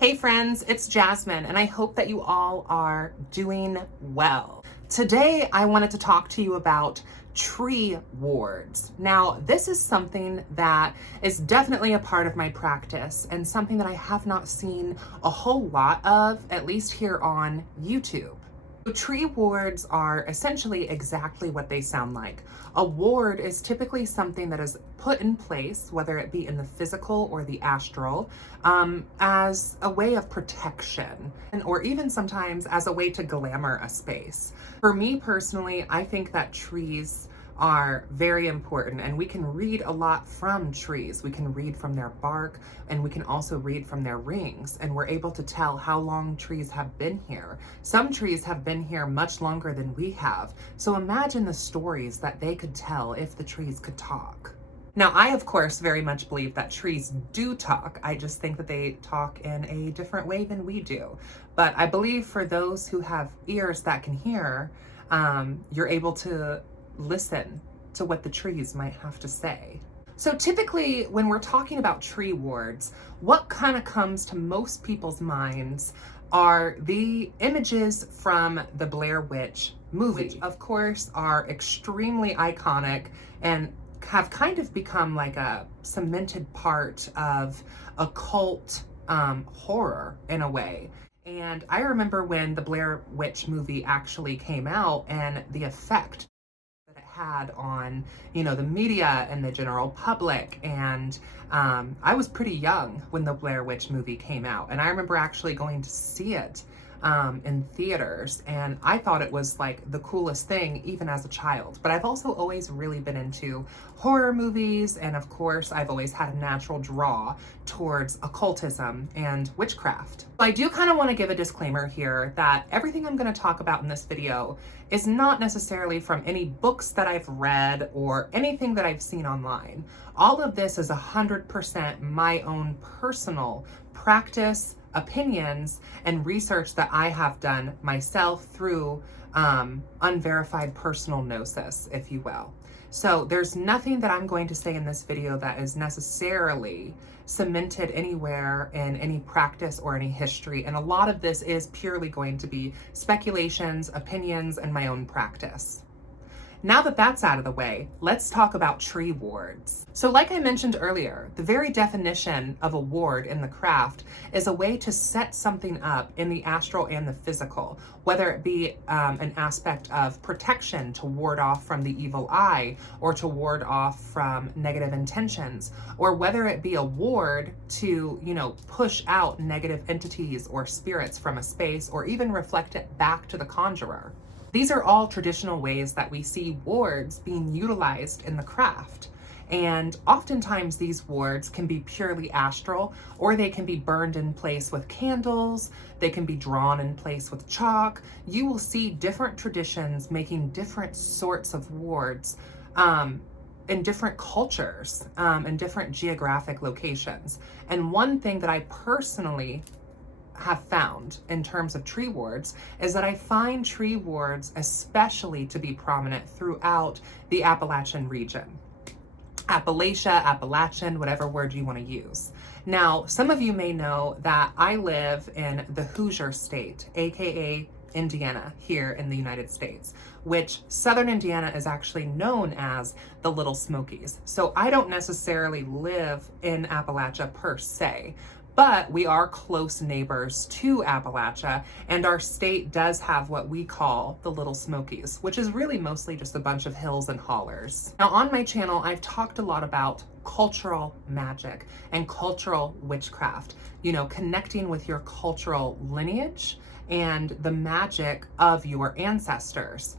Hey friends, it's Jasmine, and I hope that you all are doing well. Today, I wanted to talk to you about tree wards. Now, this is something that is definitely a part of my practice and something that I have not seen a whole lot of, at least here on YouTube. Tree wards are essentially exactly what they sound like. A ward is typically something that is put in place, whether it be in the physical or the astral, as a way of protection, or even sometimes as a way to glamour a space. For me personally, I think that trees are very important, and we can read a lot from trees. We can read from their bark, and we can also read from their rings, and we're able to tell how long trees have been here. Some trees have been here much longer than we have. So imagine the stories that they could tell if the trees could talk. Now, I, of course, very much believe that trees do talk. I just think that they talk in a different way than we do. But I believe for those who have ears that can hear, you're able to listen to what the trees might have to say. So typically when we're talking about tree wards, what kind of comes to most people's minds are the images from the Blair Witch movie, which of course are extremely iconic and have kind of become like a cemented part of occult horror in a way. And I remember when the Blair Witch movie actually came out and the effect had on, the media and the general public. And I was pretty young when the Blair Witch movie came out, and I remember actually going to see it in theaters, and I thought it was like the coolest thing even as a child. But I've also always really been into horror movies, and of course I've always had a natural draw towards occultism and witchcraft. I do kind of want to give a disclaimer here that everything I'm going to talk about in this video is not necessarily from any books that I've read or anything that I've seen online. All of this is 100% my own personal practice, opinions, and research that I have done myself through unverified personal gnosis, if you will. So there's nothing that I'm going to say in this video that is necessarily cemented anywhere in any practice or any history. And a lot of this is purely going to be speculations, opinions, and my own practice. Now that that's out of the way, let's talk about tree wards. So like I mentioned earlier, the very definition of a ward in the craft is a way to set something up in the astral and the physical, whether it be an aspect of protection to ward off from the evil eye or to ward off from negative intentions, or whether it be a ward to, push out negative entities or spirits from a space, or even reflect it back to the conjurer. These are all traditional ways that we see wards being utilized in the craft. And oftentimes these wards can be purely astral, or they can be burned in place with candles. They can be drawn in place with chalk. You will see different traditions making different sorts of wards in different cultures and different geographic locations. And one thing that I personally have found in terms of tree wards is that I find tree wards especially to be prominent throughout the Appalachian region. Appalachian, whatever word you want to use. Now, some of you may know that I live in the Hoosier state, aka Indiana, here in the United States, which southern Indiana is actually known as the Little Smokies. So I don't necessarily live in Appalachia per se, but we are close neighbors to Appalachia, and our state does have what we call the Little Smokies, which is really mostly just a bunch of hills and hollers. Now on my channel, I've talked a lot about cultural magic and cultural witchcraft, connecting with your cultural lineage and the magic of your ancestors.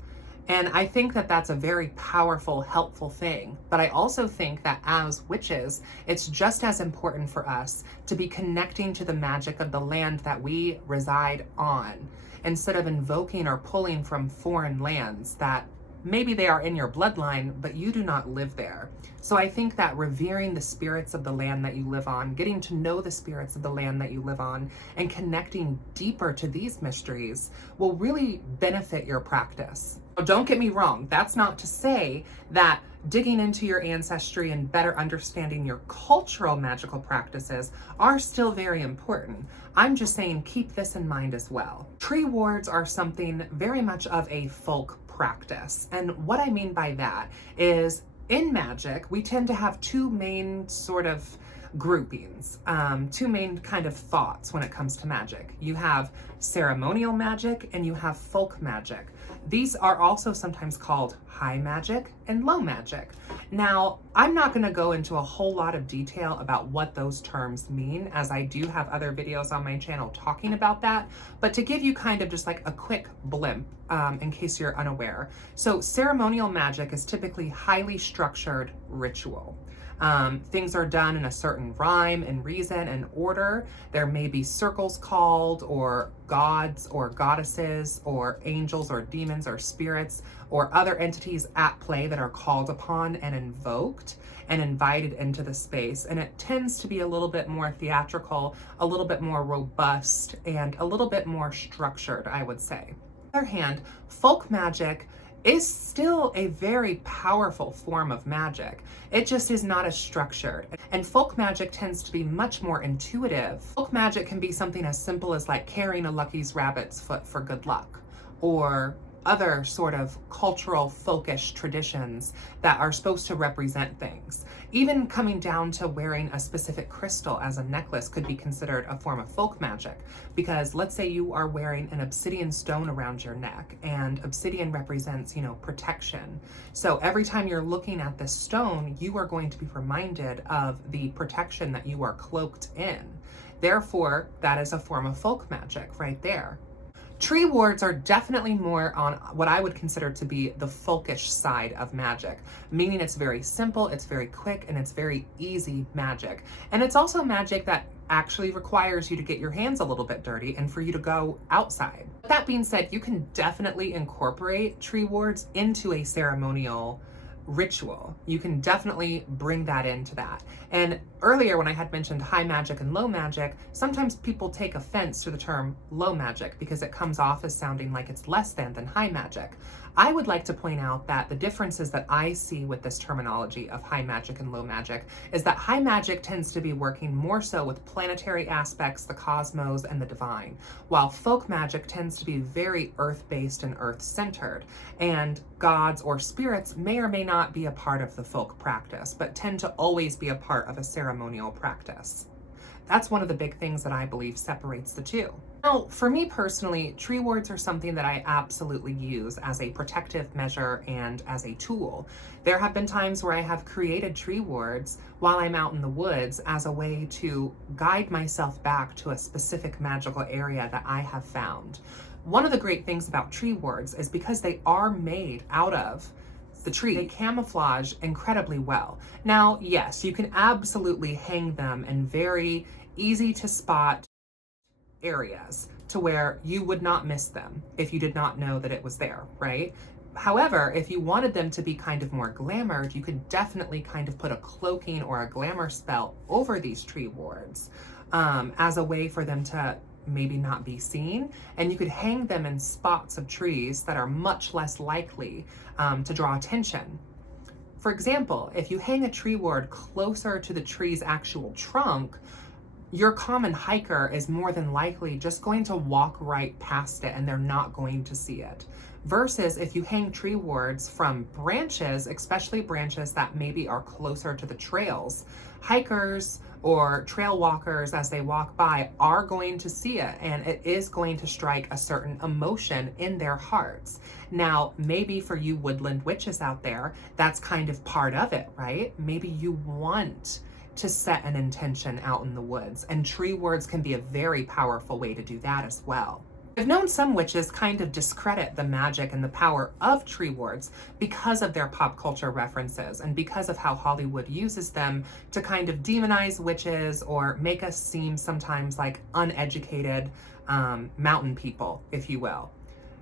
And I think that that's a very powerful, helpful thing. But I also think that as witches, it's just as important for us to be connecting to the magic of the land that we reside on, instead of invoking or pulling from foreign lands that maybe they are in your bloodline, but you do not live there. So I think that revering the spirits of the land that you live on, getting to know the spirits of the land that you live on, and connecting deeper to these mysteries will really benefit your practice. Don't get me wrong, that's not to say that digging into your ancestry and better understanding your cultural magical practices are still very important. I'm just saying keep this in mind as well. Tree wards are something very much of a folk practice. And what I mean by that is in magic, we tend to have two main sort of groupings, two main kind of thoughts when it comes to magic. You have ceremonial magic and you have folk magic. These are also sometimes called high magic and low magic. Now, I'm not going to go into a whole lot of detail about what those terms mean, as I do have other videos on my channel talking about that, but to give you kind of just like a quick blimp, in case you're unaware. So ceremonial magic is typically highly structured ritual. Things are done in a certain rhyme and reason and order. There may be circles called, or gods or goddesses or angels or demons or spirits or other entities at play that are called upon and invoked and invited into the space. And it tends to be a little bit more theatrical, a little bit more robust, and a little bit more structured, I would say. On the other hand, folk magic is still a very powerful form of magic. It just is not as structured. And folk magic tends to be much more intuitive. Folk magic can be something as simple as like carrying a lucky rabbit's foot for good luck, or other sort of cultural folkish traditions that are supposed to represent things. Even coming down to wearing a specific crystal as a necklace could be considered a form of folk magic, because let's say you are wearing an obsidian stone around your neck, and obsidian represents, protection. So every time you're looking at this stone, you are going to be reminded of the protection that you are cloaked in. Therefore, that is a form of folk magic right there. Tree wards are definitely more on what I would consider to be the folkish side of magic, meaning it's very simple, it's very quick, and it's very easy magic. And it's also magic that actually requires you to get your hands a little bit dirty and for you to go outside. That being said, you can definitely incorporate tree wards into a ceremonial ritual. You can definitely bring that into that. And earlier when I had mentioned high magic and low magic, sometimes people take offense to the term low magic because it comes off as sounding like it's less than high magic. I would like to point out that the differences that I see with this terminology of high magic and low magic is that high magic tends to be working more so with planetary aspects, the cosmos, and the divine, while folk magic tends to be very earth-based and earth-centered, and gods or spirits may or may not be a part of the folk practice, but tend to always be a part of a ceremonial practice. That's one of the big things that I believe separates the two. Now, for me personally, tree wards are something that I absolutely use as a protective measure and as a tool. There have been times where I have created tree wards while I'm out in the woods as a way to guide myself back to a specific magical area that I have found. One of the great things about tree wards is because they are made out of the tree, they camouflage incredibly well. Now, yes, you can absolutely hang them in very easy to spot areas to where you would not miss them if you did not know that it was there, right? However, if you wanted them to be kind of more glamored, you could definitely kind of put a cloaking or a glamour spell over these tree wards as a way for them to maybe not be seen, and you could hang them in spots of trees that are much less likely to draw attention. For example, if you hang a tree ward closer to the tree's actual trunk, your common hiker is more than likely just going to walk right past it and they're not going to see it. Versus if you hang tree wards from branches, especially branches that maybe are closer to the trails, hikers or trail walkers as they walk by are going to see it, and it is going to strike a certain emotion in their hearts. Now, maybe for you woodland witches out there, that's kind of part of it, right? Maybe you want to set an intention out in the woods, and tree wards can be a very powerful way to do that as well. I've known some witches kind of discredit the magic and the power of tree wards because of their pop culture references and because of how Hollywood uses them to kind of demonize witches or make us seem sometimes like uneducated mountain people, if you will.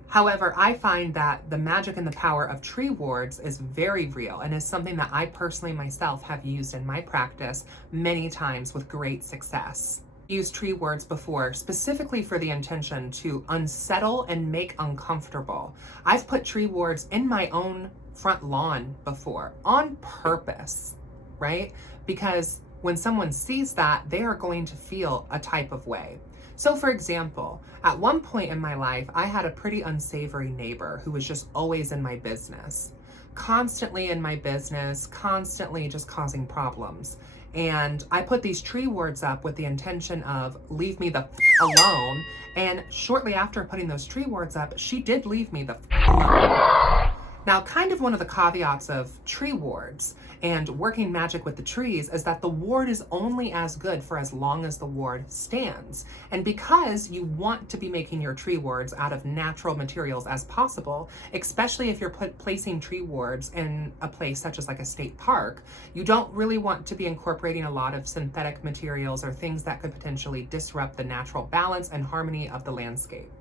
However, I find that the magic and the power of tree wards is very real and is something that I personally myself have used in my practice many times with great success. I've used tree wards before specifically for the intention to unsettle and make uncomfortable. I've put tree wards in my own front lawn before on purpose, right? Because when someone sees that, they are going to feel a type of way. So for example, at one point in my life, I had a pretty unsavory neighbor who was just always in my business, constantly in my business, constantly just causing problems. And I put these tree wards up with the intention of leave me the alone. And shortly after putting those tree wards up, she did leave me the alone. Now, kind of one of the caveats of tree wards and working magic with the trees is that the ward is only as good for as long as the ward stands. And because you want to be making your tree wards out of natural materials as possible, especially if you're placing tree wards in a place such as like a state park, you don't really want to be incorporating a lot of synthetic materials or things that could potentially disrupt the natural balance and harmony of the landscape.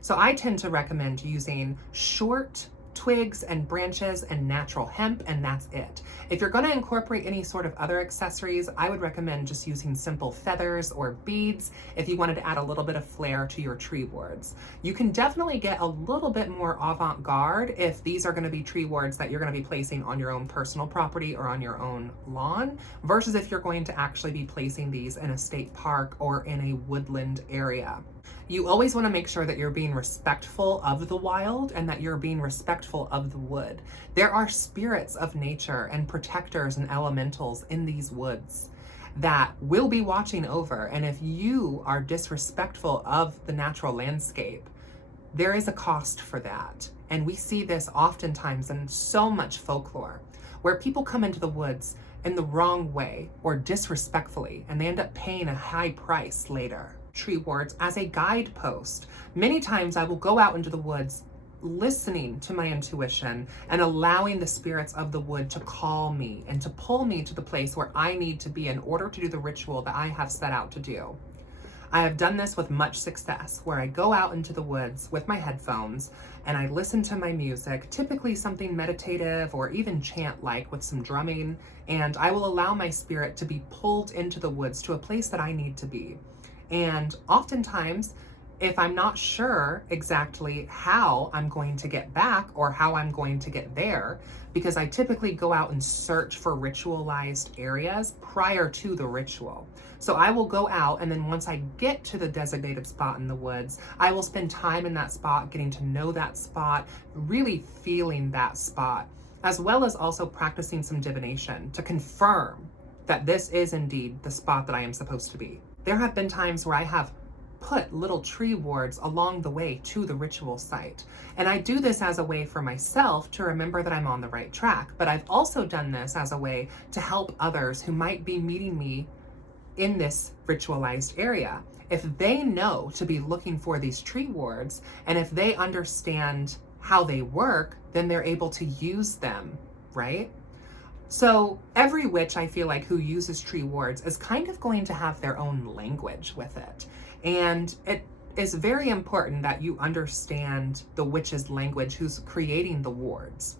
So I tend to recommend using short twigs and branches and natural hemp, and that's it. If you're going to incorporate any sort of other accessories, I would recommend just using simple feathers or beads if you wanted to add a little bit of flair to your tree wards. You can definitely get a little bit more avant-garde if these are going to be tree wards that you're going to be placing on your own personal property or on your own lawn, versus if you're going to actually be placing these in a state park or in a woodland area. You always want to make sure that you're being respectful of the wild and that you're being respectful of the wood. There are spirits of nature and protectors and elementals in these woods that will be watching over. And if you are disrespectful of the natural landscape, there is a cost for that. And we see this oftentimes in so much folklore, where people come into the woods in the wrong way or disrespectfully, and they end up paying a high price later. Tree wards as a guidepost. Many times I will go out into the woods listening to my intuition and allowing the spirits of the wood to call me and to pull me to the place where I need to be in order to do the ritual that I have set out to do. I have done this with much success, where I go out into the woods with my headphones and I listen to my music, typically something meditative or even chant-like with some drumming, and I will allow my spirit to be pulled into the woods to a place that I need to be. And oftentimes, if I'm not sure exactly how I'm going to get back or how I'm going to get there, because I typically go out and search for ritualized areas prior to the ritual. So I will go out, and then once I get to the designated spot in the woods, I will spend time in that spot, getting to know that spot, really feeling that spot, as well as also practicing some divination to confirm that this is indeed the spot that I am supposed to be. There have been times where I have put little tree wards along the way to the ritual site. And I do this as a way for myself to remember that I'm on the right track. But I've also done this as a way to help others who might be meeting me in this ritualized area. If they know to be looking for these tree wards, and if they understand how they work, then they're able to use them, right? So every witch, I feel like, who uses tree wards is kind of going to have their own language with it. And it is very important that you understand the witch's language who's creating the wards.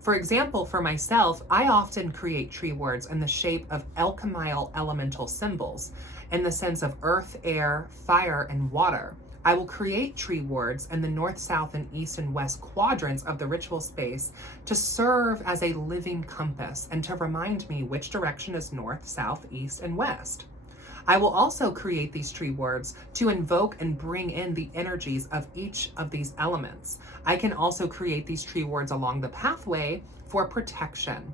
For example, for myself, I often create tree wards in the shape of alchemical elemental symbols, in the sense of earth, air, fire, and water. I will create tree wards in the north, south, and east and west quadrants of the ritual space to serve as a living compass and to remind me which direction is north, south, east, and west. I will also create these tree wards to invoke and bring in the energies of each of these elements. I can also create these tree wards along the pathway for protection,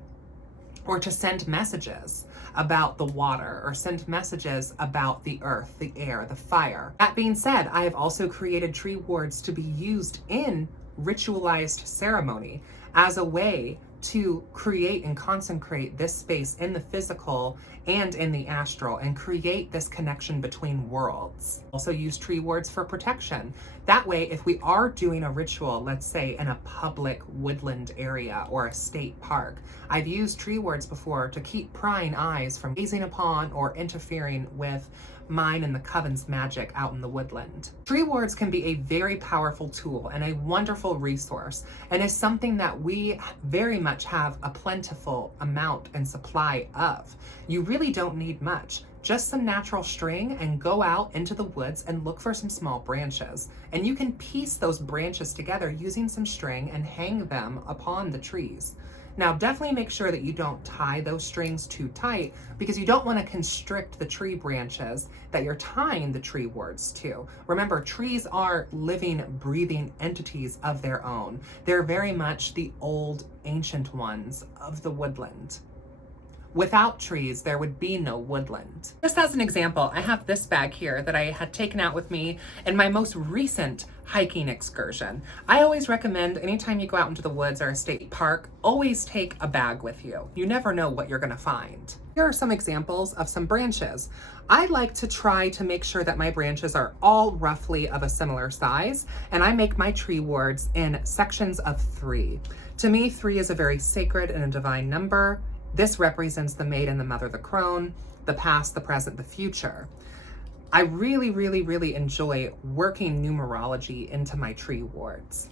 or to send messages about the water, or send messages about the earth, the air, the fire. That being said, I have also created tree wards to be used in ritualized ceremony as a way to create and consecrate this space in the physical and in the astral, and create this connection between worlds. Also use tree wards for protection. That way, if we are doing a ritual, let's say in a public woodland area or a state park, I've used tree wards before to keep prying eyes from gazing upon or interfering with mine and the coven's magic out in the woodland. Tree wards can be a very powerful tool and a wonderful resource, and is something that we very much have a plentiful amount and supply of. You really don't need much. just some natural string and go out into the woods and look for some small branches. And you can piece those branches together using some string and hang them upon the trees. Now, definitely make sure that you don't tie those strings too tight, because you don't want to constrict the tree branches that you're tying the tree wards to. Remember, trees are living, breathing entities of their own. They're very much the old, ancient ones of the woodland. Without trees, there would be no woodland. Just as an example, I have this bag here that I had taken out with me in my most recent hiking excursion. I always recommend anytime you go out into the woods or a state park, always take a bag with you. You never know what you're gonna find. Here are some examples of some branches. I like to try to make sure that my branches are all roughly of a similar size, and I make my tree wards in sections of 3. To me, 3 is a very sacred and a divine number. This represents the maiden, the mother, the crone, the past, the present, the future. I really, really, really enjoy working numerology into my tree wards.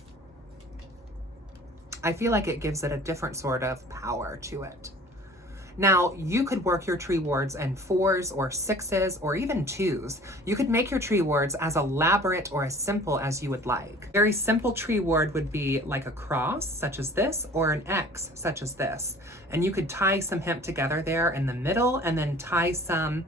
I feel like it gives it a different sort of power to it. Now, you could work your tree wards in 4s or 6s or even 2s. You could make your tree wards as elaborate or as simple as you would like. A very simple tree ward would be like a cross, such as this, or an X, such as this. And you could tie some hemp together there in the middle and then tie some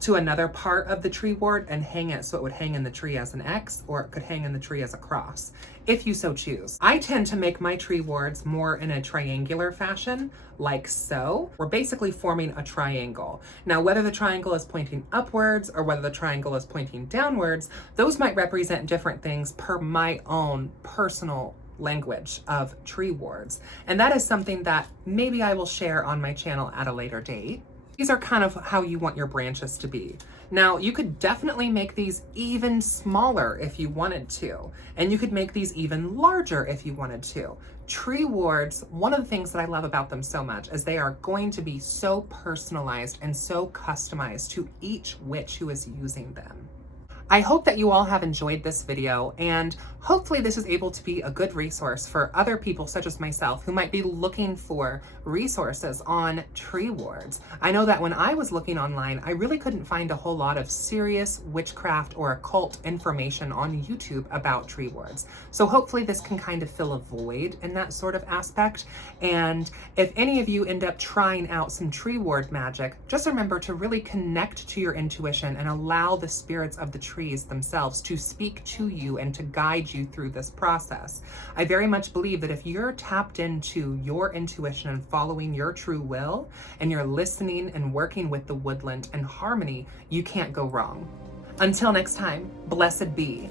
to another part of the tree ward and hang it so it would hang in the tree as an X, or it could hang in the tree as a cross, if you so choose. I tend to make my tree wards more in a triangular fashion, like so. We're basically forming a triangle. Now, whether the triangle is pointing upwards or whether the triangle is pointing downwards, those might represent different things per my own personal language of tree wards. And that is something that maybe I will share on my channel at a later date. These are kind of how you want your branches to be. Now, you could definitely make these even smaller if you wanted to, and you could make these even larger if you wanted to. Tree wards, one of the things that I love about them so much is they are going to be so personalized and so customized to each witch who is using them. I hope that you all have enjoyed this video, and hopefully this is able to be a good resource for other people such as myself who might be looking for resources on tree wards. I know that when I was looking online, I really couldn't find a whole lot of serious witchcraft or occult information on YouTube about tree wards. So hopefully this can kind of fill a void in that sort of aspect. And if any of you end up trying out some tree ward magic, just remember to really connect to your intuition and allow the spirits of the trees themselves to speak to you and to guide you through this process. I very much believe that if you're tapped into your intuition and following your true will, and you're listening and working with the woodland in harmony, you can't go wrong. Until next time, blessed be.